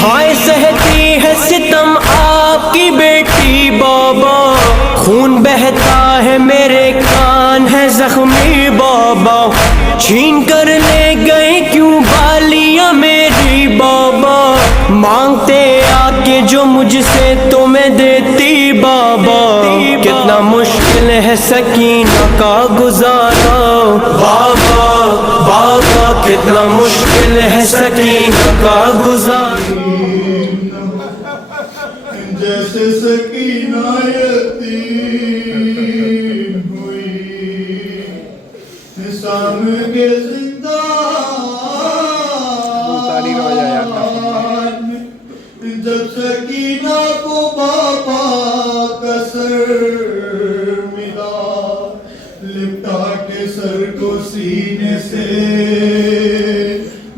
हाय सहती है सितम आपकी बेटी बाबा, खून बहता है मेरे कान है जख्मी बाबा, छीन कर ले गए क्यों बालियां मेरी बाबा, मांगते आके जो मुझसे तो मैं देती बाबा, कितना मुश्किल है सकीना का गुजारा बाबा, बाबा कितना मुश्किल है सकीना का गुजारा। जैसे सकीना यतीम हुई निसाम के जिंदान, जब सकीना को पापा का सर मिला, लिपटा के सर को सीने से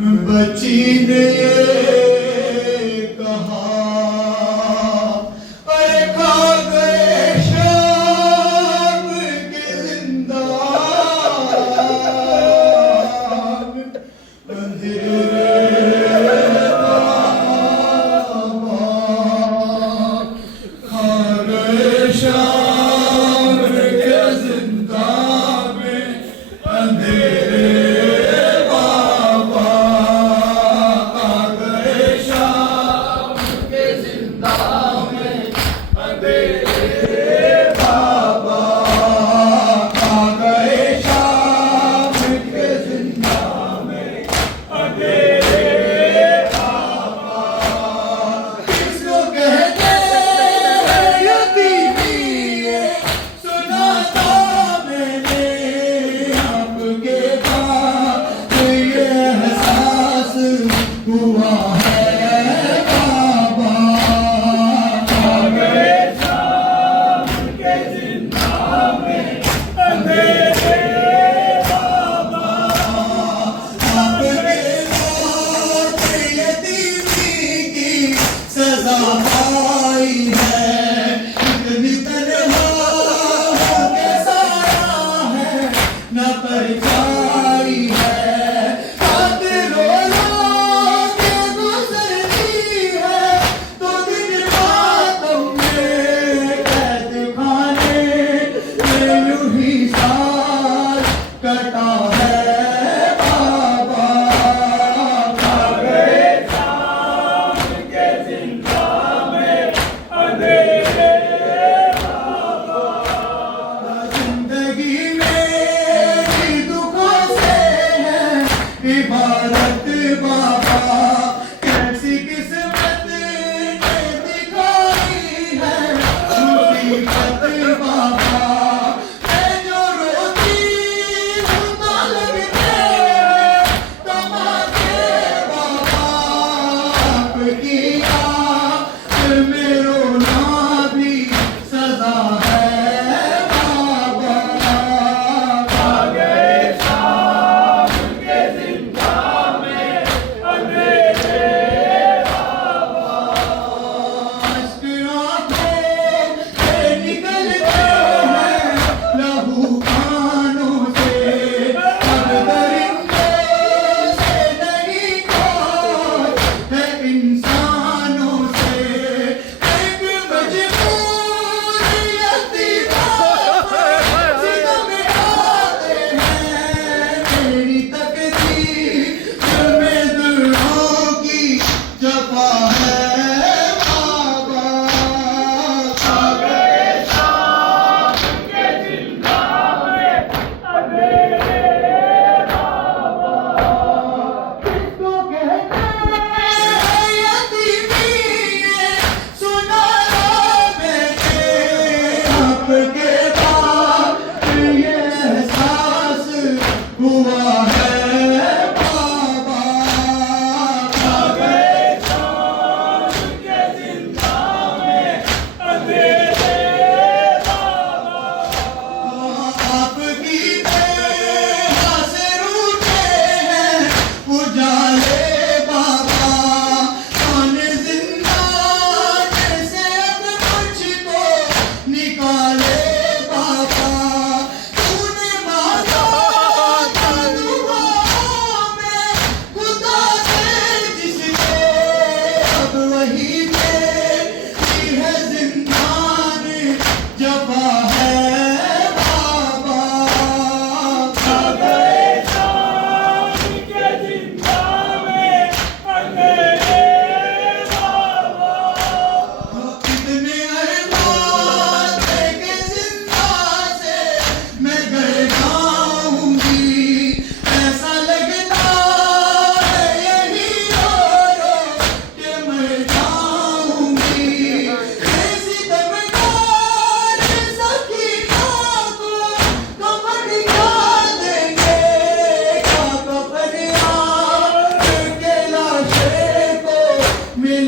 बची ने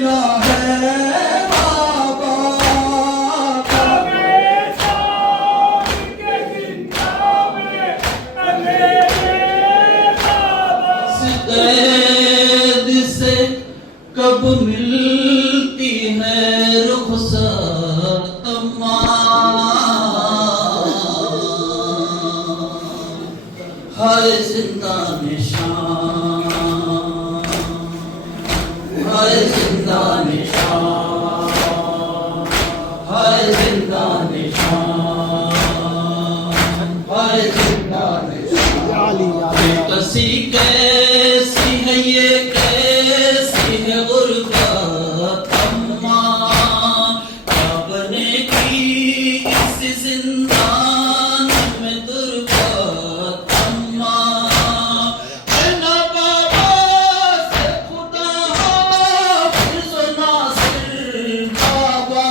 मिला है बाबा का। कैद से कब मिलती है रुखसत अम्मा, हाय जिंदा निशान, हाय जिंदा निशान, हाय जिंदा निशान, हाय जिंदा निशान। कसी कैसी है ये, कैसी है गुर्बत अम्मा, क्या बनेगी इस जिंदान में तुर्बत अम्मा। ना बाबा से खुदा हाफिज़ व नासिर बाबा,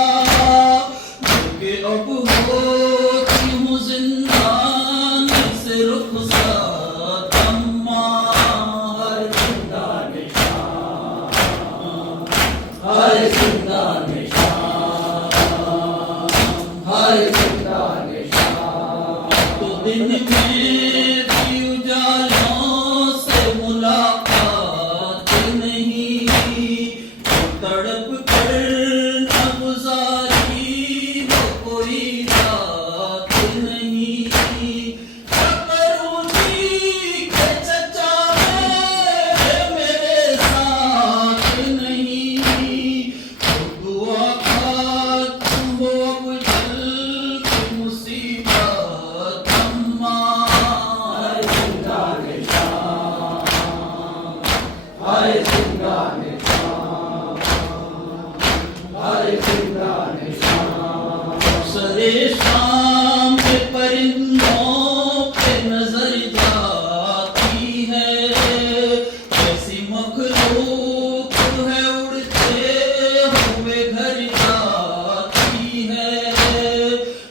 कि अब होती हूँ जिंदान से रुखसत अम्मा, हर जिंदा निशान, हर जिंदा निशान, हर जिंदा निशान। तो दिन में भी उजालों से मुलाकात नहीं, तड़प कर न गुजारी हो कोई रात नहीं। क्या करूं जी के चचा है मेरे साथ नहीं, तो दुआ खातूं हो अब जल की मुसीबत अम्मा, हाय जिंदा निशान, हाय जिंदा निशान, हाय जिंदा निशान। सरे शाम के परिंदों पे नजर जाती है, कैसी मखलूक है उड़ते हुए घर जाती है।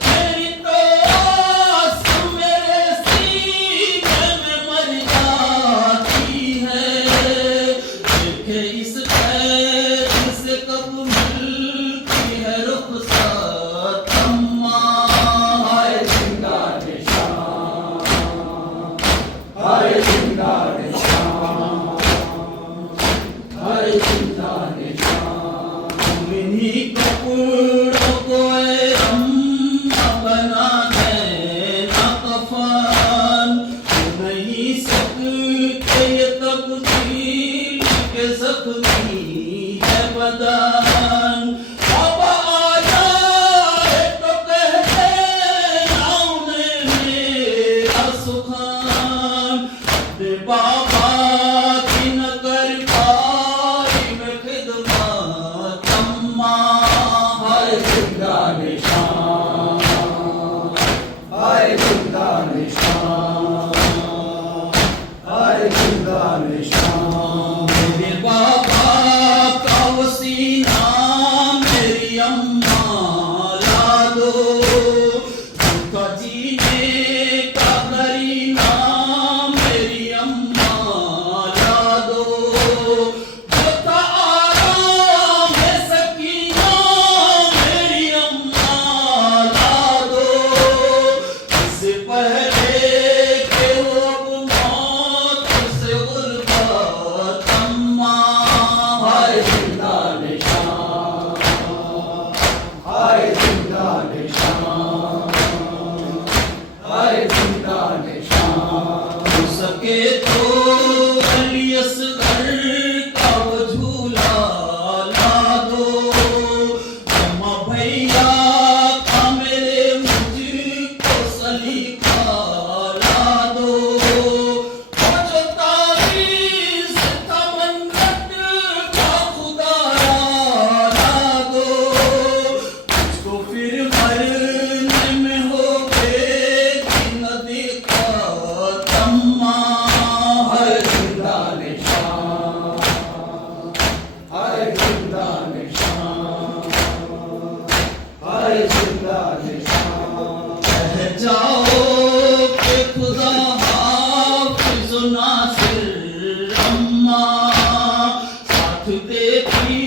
मेरी तो आस मेरे सीने में मर जाती है, देखे इस कैद से कब मिलती है रुखसत अम्मा, हाय जिंदा निशान, हाय जिंदा निशान, हाय जिंदा निशान। इन्हीं कपड़ों को ऐ अम्मा बना देना कफन, नहीं सकते ये तब्दील के ज़ख्मी है बदन। बाबा आ जाए तो कह देना उन्हें मेरा सुखान, दे बाबा की न कर पाई मैं खिदमत अम्मा, हाय जिंदा निशान, हाय जिंदा निशान, हाय जिंदा निशान। मेरे बाबा का वो सीना मेरी अम्मा ला दो, उनका जीने का करीना मेरी अम्मा ला दो। जो था आराम है सकीना मेरी अम्मा ला दो, इससे पहले के वो अब मौत से गुर्बत अम्मा, हाय जिंदा निशान, हाय जिंदा निशान, हाय जिंदा निशान। हो सके तो अली असगर का वो झूला ला दो, अम्मा भैया का मेरे मुझको सलीका ला दो। वो जो तावीज़ था मन्नत का खुदारा ला दो, मुझको फिर मरने में हो गए न दिक्कत अम्मा, हाय जिंदा निशान, हाय जिंदा निशान, हाय जिंदा निशान। कह जाओ कि खुदा हाफिज़ व नासिर अम्मा, साथ देती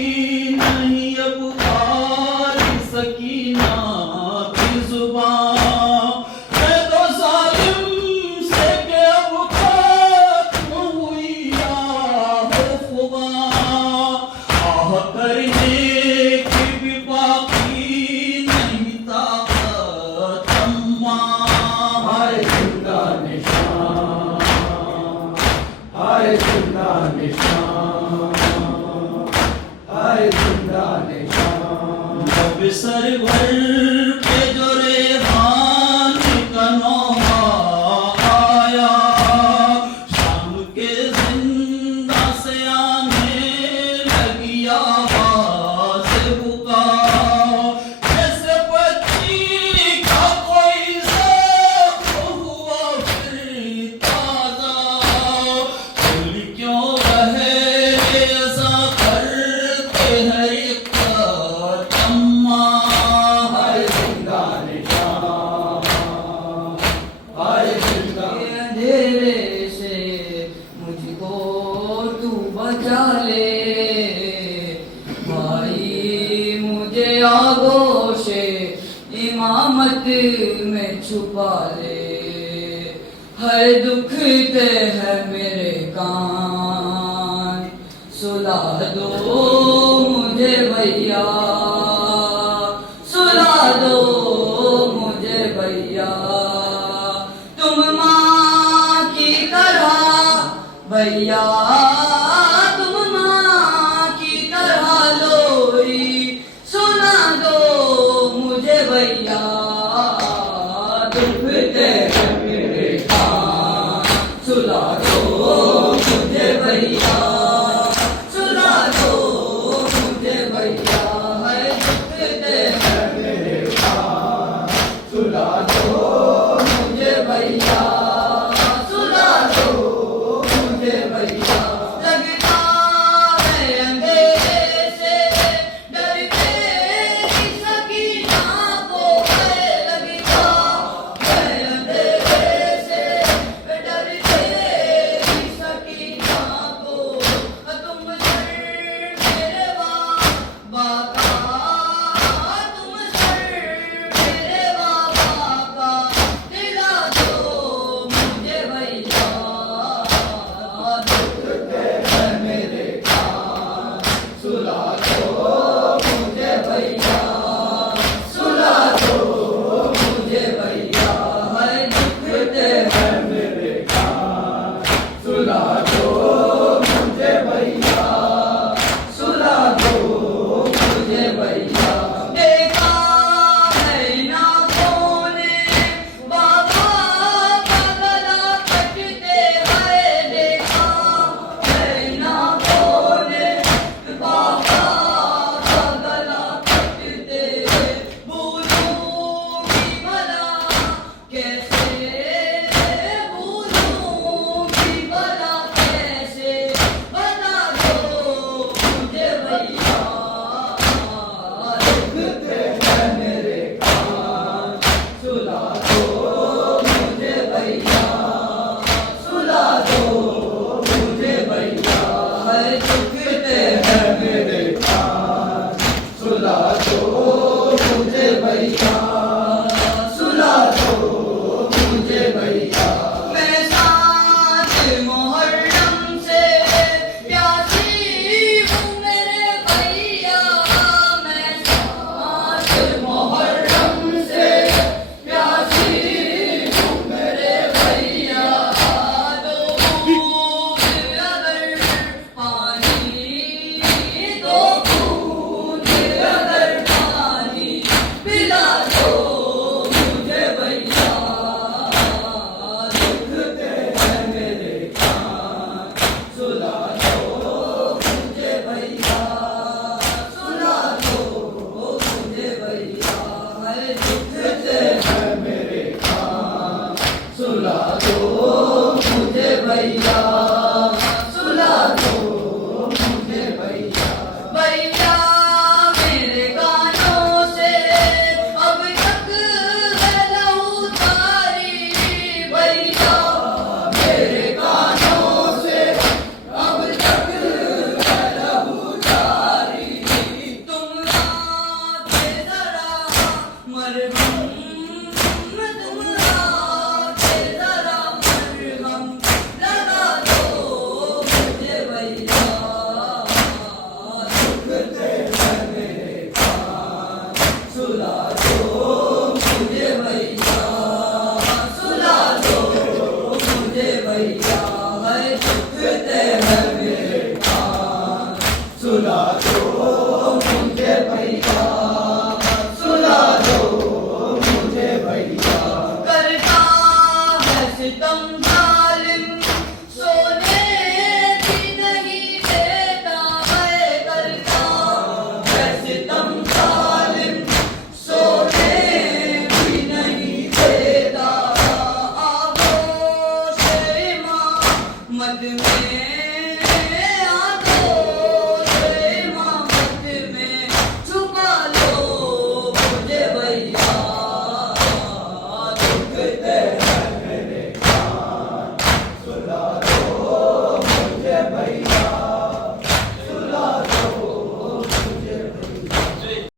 सर भर के जो रेहान का नौमा आया, शाम के जिंदा से आने लगी आवाज़ पुकार, जैसे पक्षी का कोई ज़ख्म हुआ फिर ताज़ा, दिल क्यों रहे ऐसा करते हैं एक तम्मा। हाय जिंदा निशान, हाय जिंदा अंधेरे से मुझको तू बचा ले भाई, मुझे आगोशे इमामत में छुपा ले, हर दुख ते है मेरे कान, सुला दो मुझे भैया, सुला दो मुझे भैया, तुम माँ की तरह भैया